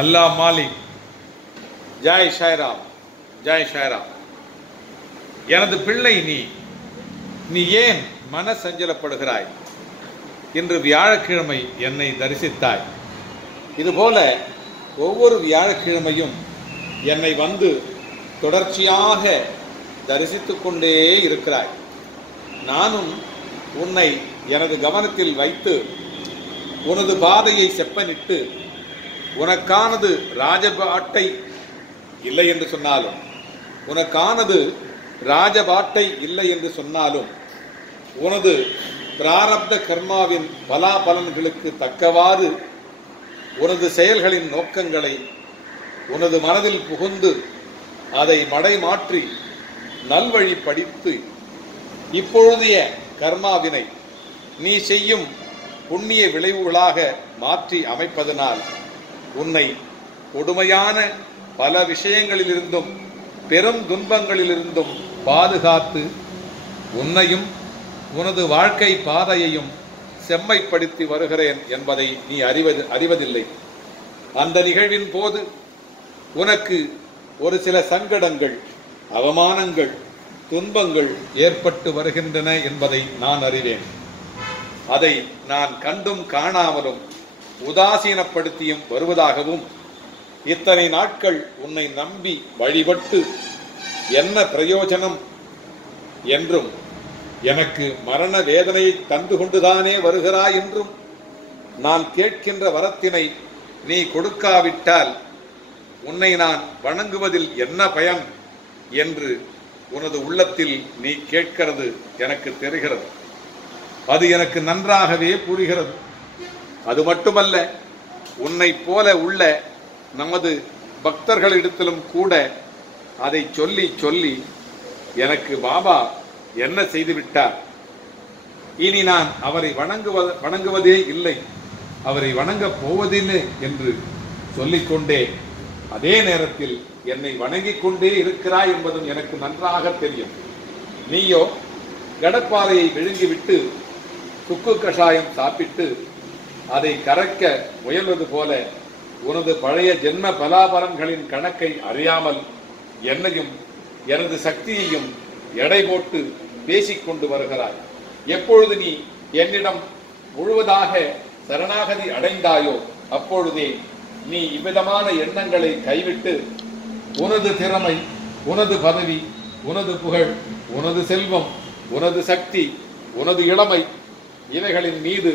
அல்லாஹ் மாலிக். ஜெய் சாய்ராம், ஜெய் சாய்ராம். எனது பிள்ளை நீ ஏன் மன சஞ்சலப்படுகிறாய்? இன்று வியாழக்கிழமை என்னை தரிசித்தாய். இதுபோல ஒவ்வொரு வியாழக்கிழமையும் என்னை வந்து தொடர்ச்சியாக தரிசித்துக் கொண்டே இருக்கிறாய். நானும் உன்னை எனது கவனத்தில் வைத்து உனது பாதையை செப்பனிட்டு உனக்கானது ராஜபாட்டை இல்லை என்று சொன்னாலும் உனது பிராரப்த கர்மாவின் பலாபலன்களுக்கு தக்கவாறு உனது செயல்களின் நோக்கங்களை உனது மனதில் புகுந்து அதை மடைமாற்றி நல்வழி படித்து இப்பொழுதைய கர்மாவினை நீ செய்யும் புண்ணிய விளைவுகளாக மாற்றி அமைப்பதனால் உன்னை கொடுமையான பல விஷயங்களிலிருந்தும் பெரும் துன்பங்களிலிருந்தும் பாதுகாத்து உன்னையும் உனது வாழ்க்கை பாதையையும் செம்மைப்படுத்தி வருகிறேன் என்பதை நீ அறிவதில்லை. அந்த நிகழ்வின் போது உனக்கு ஒரு சில சங்கடங்கள், அவமானங்கள், துன்பங்கள் ஏற்பட்டு வருகின்றன என்பதை நான் அறிவேன். அதை நான் கண்டும் காணாமலும் உதாசீனப்படுத்தியும் வருவதாகவும், இத்தனை நாட்கள் உன்னை நம்பி வழிபட்டு என்ன பிரயோஜனம் என்றும், எனக்கு மரண வேதனையை தந்து கொண்டுதானே வருகிறாய் என்றும், நான் கேட்கின்ற வரத்தினை நீ கொடுக்காவிட்டால் உன்னை நான் வணங்குவதில் என்ன பயன் என்று உனது உள்ளத்தில் நீ கேட்கிறது எனக்கு தெரிகிறது. அது எனக்கு நன்றாகவே புரிகிறது. அது மட்டுமல்ல, உன்னை போல உள்ள நமது பக்தர்களிடத்திலும் கூட அதை சொல்லி சொல்லி எனக்கு பாபா என்ன செய்துவிட்டார், இனி நான் அவரை வணங்குவதே இல்லை, அவரை வணங்கப் போவதில்லை என்று சொல்லிக்கொண்டே அதே நேரத்தில் என்னை வணங்கிக் கொண்டே இருக்கிறாய் என்பதும் எனக்கு நன்றாக தெரியும். நீயோ கடப்பாறையை விழுங்கிவிட்டு சுக்கு கஷாயம் சாப்பிட்டு அதை கரைக்க முயல்வது போல உனது பழைய ஜென்ம பலாபலன்களின் கணக்கை அறியாமல் என்னையும் எனது சக்தியையும் எடை போட்டு பேசிக்கொண்டு வருகிறாய். எப்பொழுது நீ என்னிடம் முழுவதாக சரணாகதி அடைந்தாயோ அப்பொழுதே நீ இவ்விதமான எண்ணங்களை கைவிட்டு உனது திறமை, உனது பதவி, உனது புகழ், உனது செல்வம், உனது சக்தி, உனது இளமை இவைகளின் மீது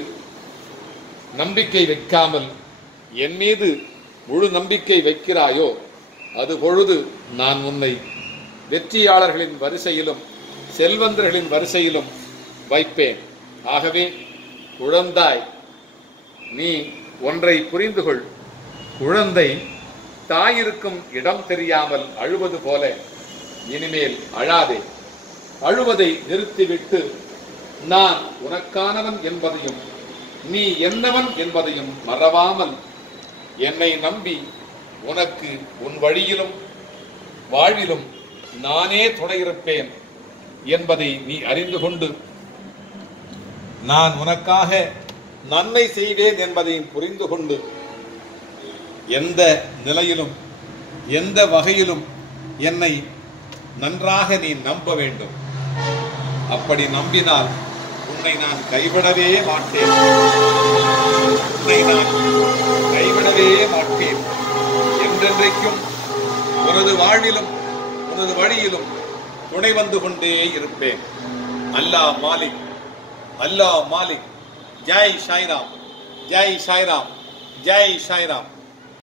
நம்பிக்கை வைக்காமல் என் மீது முழு நம்பிக்கை வைக்கிறாயோ அது பொழுது நான் உன்னை வெற்றியாளர்களின் வரிசையிலும் செல்வந்தர்களின் வரிசையிலும் வைப்பேன். ஆகவே குழந்தாய், நீ ஒன்றை புரிந்து கொள். குழந்தை தாயிருக்கும் இடம் தெரியாமல் அழுவது போல இனிமேல் அழாதே. அழுவதை நிறுத்திவிட்டு நான் உனக்கானவன் என்பதையும் நீ என்னவன் என்பதையும் மறவாமல் என்னை நம்பி உனக்கு உன் வழியிலும் வாழ்விலும் நானே துணையிருப்பேன் என்பதை நீ அறிந்து கொண்டு நான் உனக்காக நன்மை செய்வேன் என்பதையும் புரிந்து கொண்டு எந்த நிலையிலும் எந்த வகையிலும் என்னை நன்றாக நீ நம்ப வேண்டும். அப்படி நம்பினால் உன்னை நான் கைவிடவே மாட்டேன். என்றென்றைக்கும் உனது வாழ்விலும் உனது வழியிலும் துணை வந்து கொண்டே இருப்பேன். அல்லாஹ் மாலிக், அல்லாஹ் மாலிக். ஜெய் சாய்ராம், ஜெய் சாய்ராம், ஜெய் சாய்ராம்.